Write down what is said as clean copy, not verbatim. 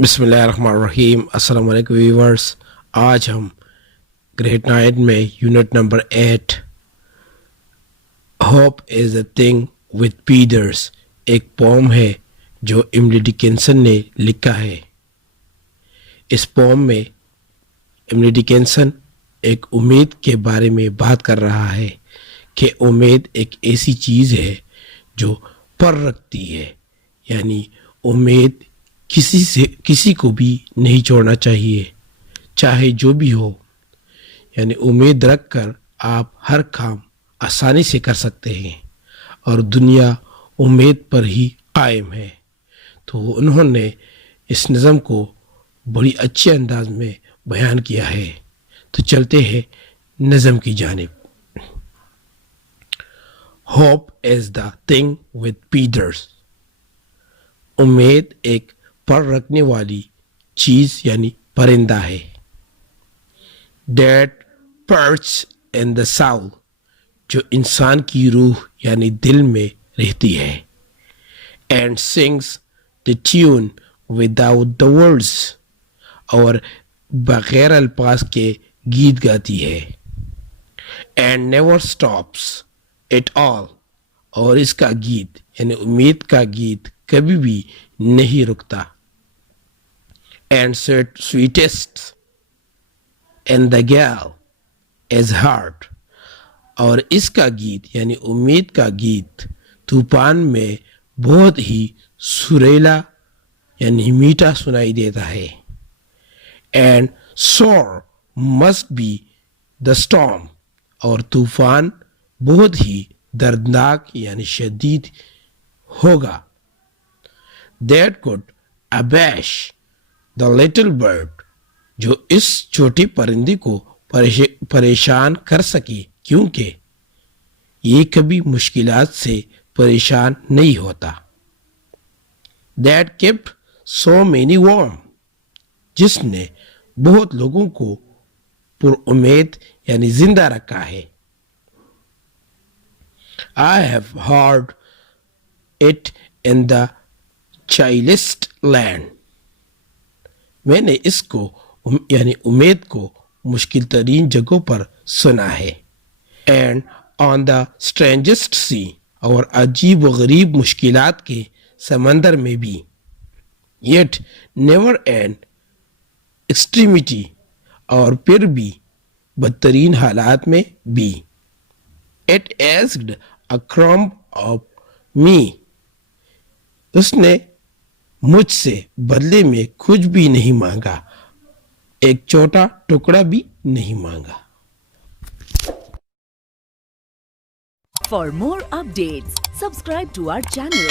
बिस्मिल्लाहिर्रहमानिर्रहीम। अस्सलाम वालेकुम व्यूअर्स। आज हम ग्रेड 9 में unit number 8 hope is a thing with feathers एक पोम है जो एमिली डिकिंसन ने लिखा है। इस पोम में एमिली डिकिंसन एक उम्मीद के बारे में बात कर रहा है कि उम्मीद एक ऐसी चीज़ है जो पर रखती है, यानी उम्मीद किसी को भी नहीं छोड़ना चाहिए, चाहे जो भी हो। यानी उम्मीद रख कर आप हर काम आसानी से कर सकते हैं और दुनिया उम्मीद पर ही कायम है। तो उन्होंने इस नज़म को बड़ी अच्छे अंदाज में बयान किया है। तो चलते हैं नज़म की जानिब। Hope is the thing with feathers. उम्मीद एक पर रखने वाली चीज़ यानी परिंदा है। That perch in the soul, जो इंसान की रूह यानी दिल में रहती है। And sings the tune without the words, और बगैर अल्फाज के गीत गाती है। And never stops at all, और इसका गीत यानी उम्मीद का गीत कभी भी नहीं रुकता। And sweetest in the girl is heart, और इसका गीत यानी उम्मीद का गीत तूफान में बहुत ही सुरीला यानी मीठा सुनाई देता है। एंड सोर मस्ट बी द स्टॉर्म, और तूफान बहुत ही दर्दनाक यानी शदीद होगा। That could abash the little bird, जो इस छोटी परिंदे को परेशान कर सके, क्योंकि ये कभी मुश्किलात से परेशान नहीं होता। That kept so many warm, जिसने बहुत लोगों को पुरुम्मीद यानी जिंदा रखा है। I have heard it in the chillest land, मैंने इसको यानी उम्मीद को मुश्किल तरीन जगहों पर सुना है। एंड ऑन द स्ट्रेंजेस्ट सी, और अजीब व गरीब मुश्किलात के समंदर में भी। येट नेवर एंड एक्सट्रीमिटी, और फिर भी बदतरीन हालात में भी। It asked a crumb of me, उसने मुझसे बदले में कुछ भी नहीं मांगा, एक छोटा टुकड़ा भी नहीं मांगा। For more updates, subscribe to our channel